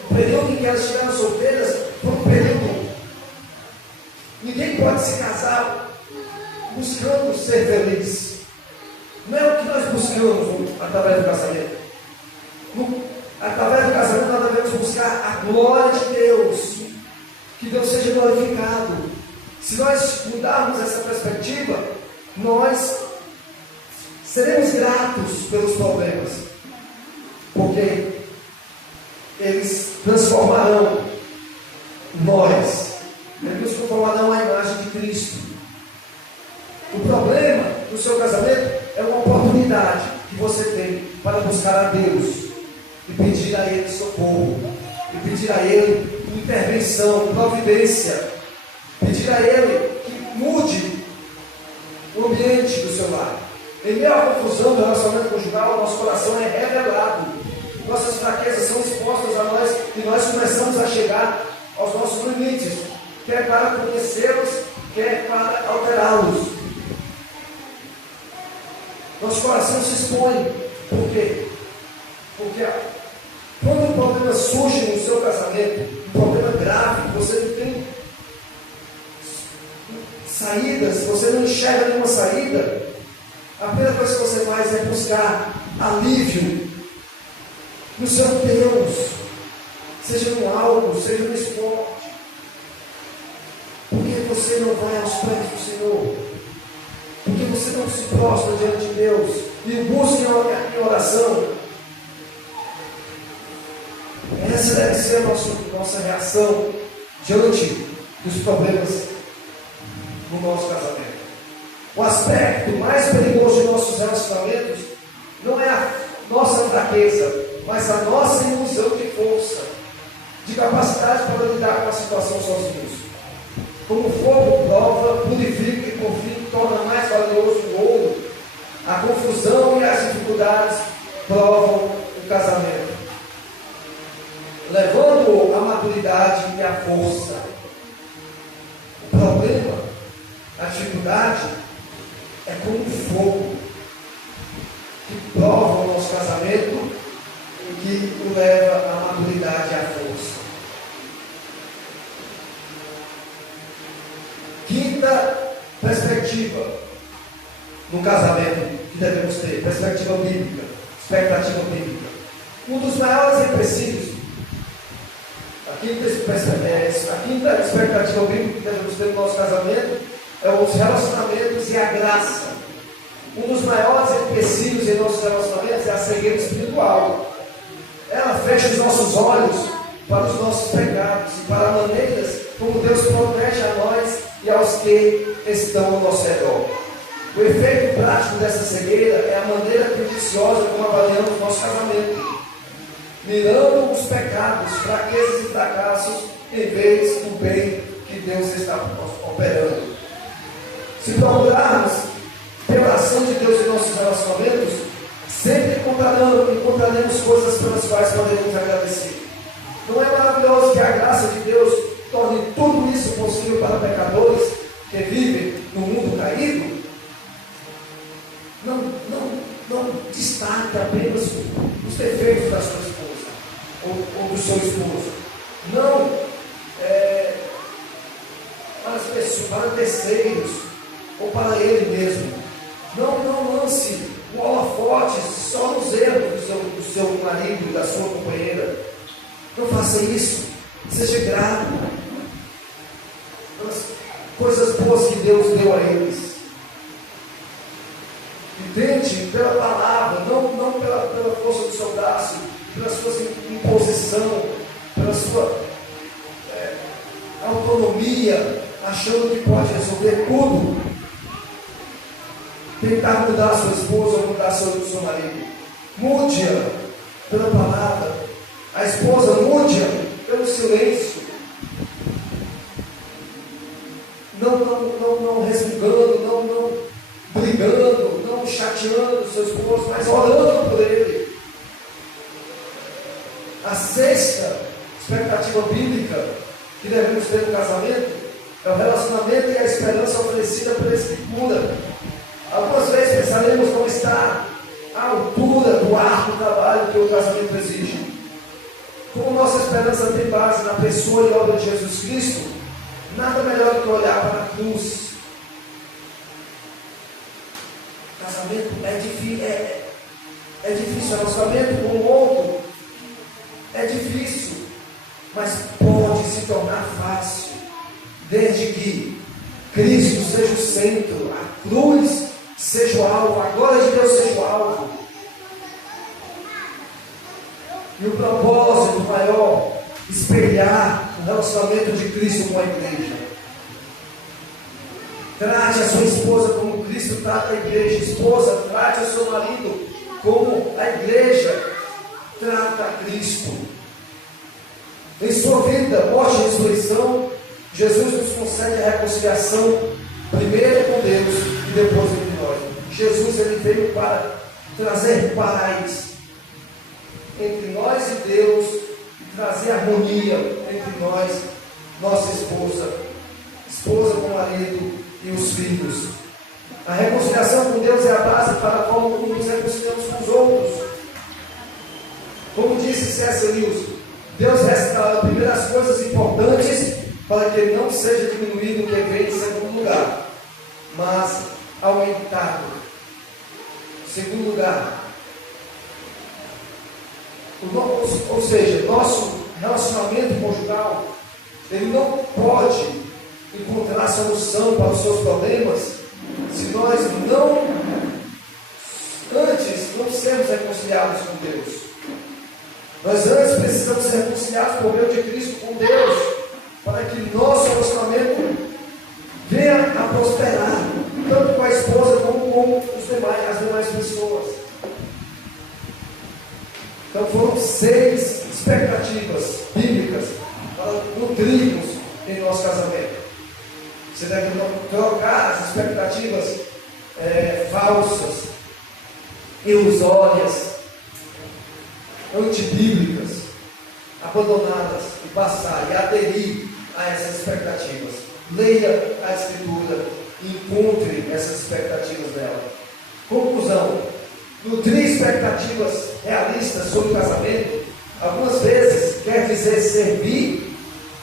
o período em que elas estiveram solteiras foi um período. Ninguém através do casamento. Através do casamento nós devemos buscar a glória de Deus, que Deus seja glorificado. Se nós mudarmos essa perspectiva, nós seremos gratos pelos problemas, porque eles transformarão nós, eles nos conformarão à imagem de Cristo. O problema do seu casamento é uma oportunidade que você tem para buscar a Deus e pedir a Ele socorro, e pedir a Ele intervenção, providência, pedir a Ele que mude o ambiente do seu lar. Em meio à confusão do relacionamento conjugal, nosso coração é revelado, nossas fraquezas são expostas a nós e nós começamos a chegar aos nossos limites, quer para conhecê-los, quer para alterá-los. Nosso coração se expõe. Por quê? Porque quando um problema surge no seu casamento, um problema grave, você não tem saídas, você não enxerga nenhuma saída, a primeira coisa que você faz é buscar alívio no seu Deus, seja no álcool, seja no esporte. Por que você não vai aos pés do Senhor? Por que você não se prostra diante de Deus e busca em oração? Essa deve ser a nossa reação diante dos problemas no nosso casamento. O aspecto mais perigoso de nossos relacionamentos não é a nossa fraqueza, mas a nossa ilusão de força, de capacidade para lidar com a situação sozinhos. Como o fogo prova, purifica e confia, torna mais valioso o ouro, a confusão e as dificuldades provam o casamento, levando a maturidade e a força. O problema, a dificuldade, é como um fogo que prova o nosso casamento e que o leva à maturidade e à força. Quinta perspectiva no casamento que devemos ter, perspectiva bíblica, expectativa bíblica. Um dos maiores empecilhos, a quinta expectativa bíblica que devemos ter no nosso casamento é os relacionamentos e a graça. Um dos maiores empecilhos em nossos relacionamentos é a cegueira espiritual. Ela fecha os nossos olhos para os nossos pecados e para maneiras como Deus protege a nós e aos que estão ao nosso redor. O efeito prático dessa cegueira é a maneira perniciosa como avaliamos nosso casamento, mirando os pecados, fraquezas e fracassos, em vez do bem que Deus está operando. Se procurarmos pela ação de Deus em nossos relacionamentos, sempre encontraremos coisas pelas quais poderemos agradecer. Não é maravilhoso que a graça de Deus torne tudo isso possível para pecadores que vivem no mundo caído? Não destaque apenas os defeitos da sua esposa ou do seu esposo. Não para as pessoas, para terceiros ou para ele mesmo. Não lance o holofote só nos erros do seu marido e da sua companheira. Não faça isso. Seja grato pelas coisas boas que Deus deu a eles. E tente pela palavra, não pela força do seu braço, pela sua imposição, pela sua autonomia, achando que pode resolver tudo. Tentar mudar a sua esposa ou mudar seu marido. Mude-a pela palavra. A esposa, mude-a pelo silêncio. Não resmungando, não brigando, não chateando o seu esposo, mas orando por ele. A sexta expectativa bíblica que devemos ter no casamento é o relacionamento e a esperança oferecida por Escritura. Algumas vezes pensaremos como está a altura do árduo trabalho que o casamento exige. Como nossa esperança tem base na pessoa e obra de Jesus Cristo, nada melhor do que olhar para a cruz. Casamento é difícil, É difícil, relacionamento com o outro é difícil, mas pode se tornar fácil, desde que Cristo seja o centro, a cruz seja o alvo, a glória de Deus seja o alvo. E o propósito maior, espelhar o relacionamento de Cristo com a igreja. Trate a sua esposa como Cristo trata a igreja. Esposa, trate o seu marido como a igreja trata a Cristo. Em sua vida, morte e ressurreição, Jesus nos concede a reconciliação, primeiro com Deus e depois entre nós. Jesus, ele veio para trazer paz entre nós e Deus, e trazer harmonia entre nós, nossa esposa com o marido e os filhos. A reconciliação com Deus é a base para como nos reconciliamos com os outros. Como disse C.S. Lewis, Deus restaura primeiro as coisas importantes para que ele não seja diminuído o que vem em segundo lugar, mas aumentado. Segundo lugar, ou seja, nosso relacionamento conjugal, ele não pode encontrar solução para os seus problemas se nós antes não sermos reconciliados com Deus. Nós antes precisamos ser reconciliados por meio de Cristo com Deus, para que nosso relacionamento venha a prosperar, tanto com a esposa como com as demais pessoas. Então foram 6 expectativas bíblicas para nutrirmos em nosso casamento. Você deve trocar as expectativas falsas, ilusórias, antibíblicas, abandonadas, e passar e aderir a essas expectativas. Leia a Escritura e encontre essas expectativas dela. Conclusão: nutrir expectativas realistas sobre o casamento, algumas vezes quer dizer servir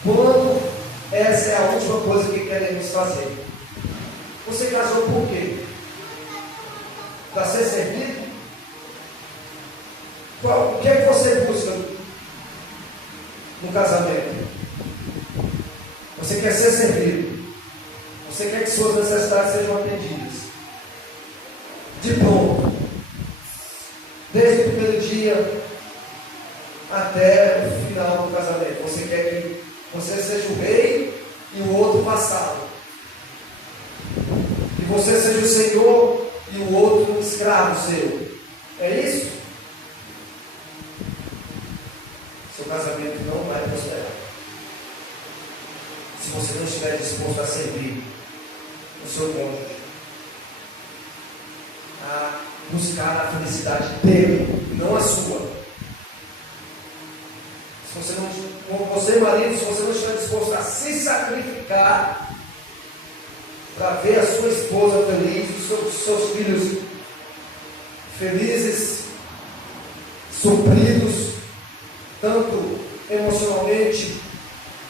quando essa é a última coisa que queremos fazer. Você casou por quê? Para ser servido? O que é que você busca no casamento? Você quer ser servido. Você quer que suas necessidades sejam atendidas. De pronto. Desde o primeiro dia até o final do casamento. Você quer que você seja o rei e o outro vassalo. Que você seja o senhor e o outro escravo seu. É isso? Seu casamento não vai prosperar. Se você não estiver disposto a servir o seu cônjuge, a buscar a felicidade dele, não a sua. Se você não, como você, marido, se você não estiver disposto a se sacrificar para ver a sua esposa feliz, os seus filhos felizes, supridos, tanto emocionalmente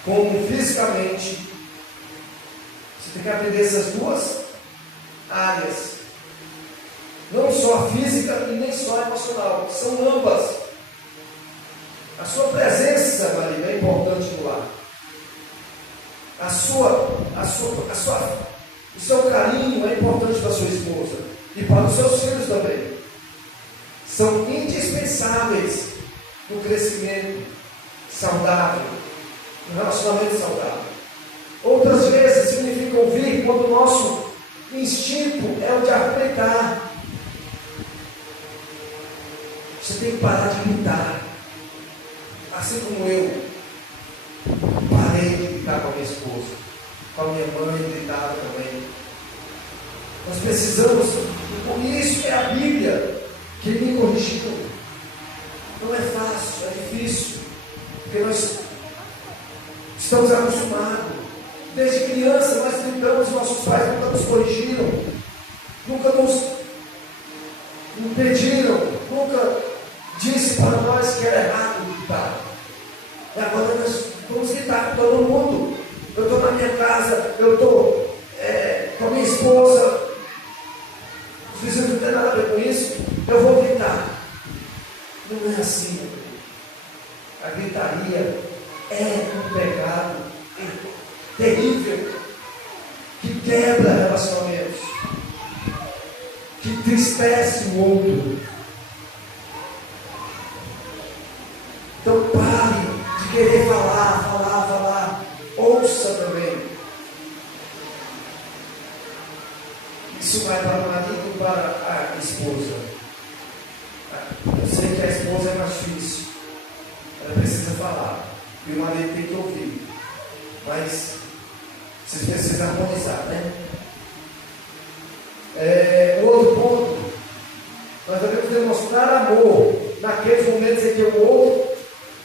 como fisicamente, você tem que aprender essas duas áreas. Não só a física e nem só a emocional, são ambas. A sua presença, marido, é importante no lar. O seu carinho é importante para a sua esposa e para os seus filhos também. São indispensáveis no crescimento saudável, no relacionamento saudável. Outras vezes significa ouvir quando o nosso instinto é o de aproveitar. Você tem que parar de gritar. Assim como eu parei de gritar com a minha esposa, com a minha mãe gritava também. Nós precisamos, e por isso é a Bíblia que me corrigiu. Não é fácil, é difícil, porque nós estamos acostumados. Desde criança nós gritamos, nossos pais nunca nos corrigiram, nunca nos impediram, nunca disse para nós que era errado gritar. E agora nós vamos gritar com todo mundo. Eu estou na minha casa, eu estou com a minha esposa, os vizinhos não tem nada a ver com isso, eu vou gritar. Não é assim, meu Deus. A gritaria é um pecado terrível, que quebra relacionamentos, que entristece o outro. Então pare de querer falar. Ouça também. Isso vai para o marido e para a esposa. Eu sei que a esposa é mais difícil. Ela precisa falar. E o marido tem que ouvir. Mas vocês precisam harmonizar, né? Outro ponto. Nós devemos demonstrar amor naqueles momentos em que o outro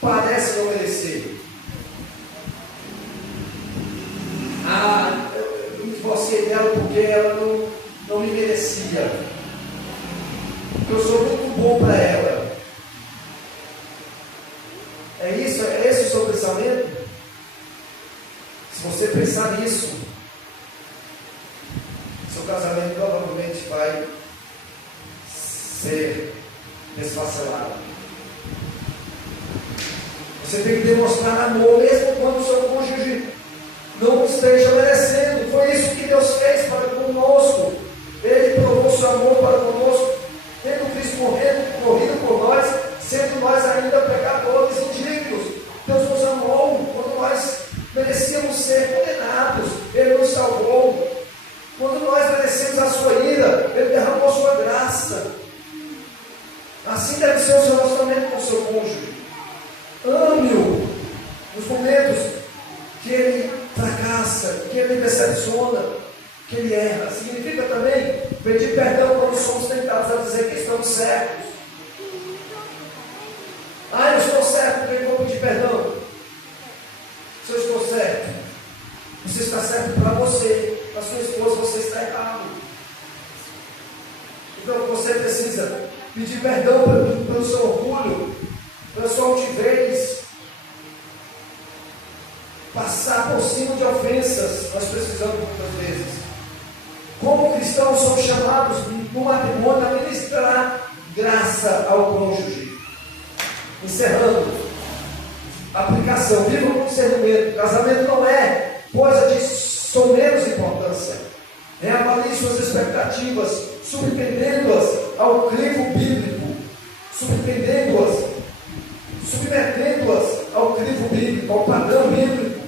parece não merecer. Eu me divorciei dela porque ela não me merecia. Porque eu sou muito bom para ela. É isso? É esse o seu pensamento? Se você pensar nisso, seu casamento provavelmente vai ser desfacelado. Você tem que demonstrar amor mesmo quando o seu cônjuge não esteja merecendo. Foi isso que Deus fez para conosco. Ele provou seu amor para conosco, tendo Cristo morrido por nós, sendo nós ainda pecadores indignos. Deus nos amou quando nós merecíamos ser condenados. Ele nos salvou. Quando nós merecemos a sua ira, Ele derramou sua graça. Assim deve ser o seu relacionamento com o seu cônjuge. Ame-o nos momentos que ele fracassa, que ele decepciona, que ele erra. Significa também pedir perdão quando somos tentados a dizer que estamos certos. Eu estou certo, porque eu vou pedir perdão. Se eu estou certo, você está certo para você, para sua esposa, você está errado. Então você precisa pedir perdão pelo seu orgulho, pela sua altivez, passar por cima de ofensas. Nós precisamos muitas vezes. Como cristãos, somos chamados no matrimônio a ministrar graça ao cônjuge. Encerrando, aplicação, viva com discernimento. Casamento não é coisa de somenos importância. Reavalie suas expectativas, submetendo-as ao crivo bíblico, submetendo-as ao crivo bíblico, ao padrão bíblico.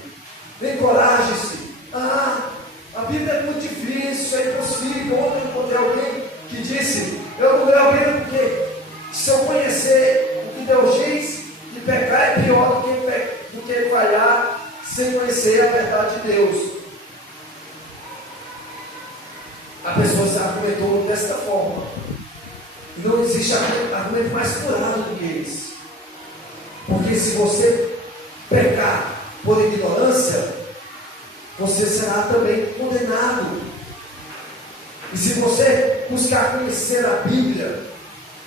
Encoraje-se. A Bíblia é muito difícil, é impossível. Ontem eu encontrei alguém que disse: eu não leio a Bíblia porque se eu conhecer o que Deus diz, que pecar é pior do que falhar sem conhecer a verdade de Deus. A pessoa se argumentou desta forma. Não existe argumento mais furado do que esse. Porque se você pecar por ignorância, você será também condenado. E se você buscar conhecer a Bíblia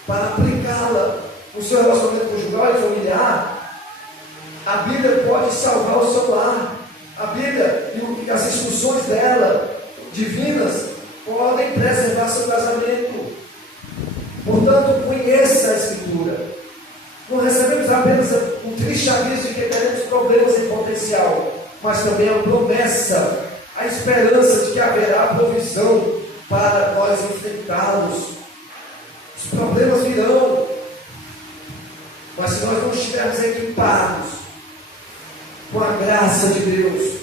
para aplicá-la no seu relacionamento conjugal e familiar, a Bíblia pode salvar o seu lar. A Bíblia e as instruções dela, divinas, podem preservar seu casamento. Portanto, conheça a Escritura. Não recebemos apenas um triste aviso de que teremos problemas em potencial, mas também a promessa, a esperança de que haverá provisão para nós enfrentá-los. Os problemas virão, mas se nós não estivermos equipados com a graça de Deus,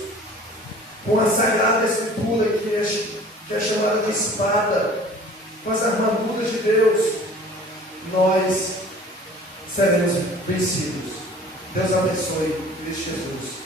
com a Sagrada Escritura que é chamada de espada, com as armaduras de Deus, nós seremos vencidos. Deus abençoe, Cristo Jesus.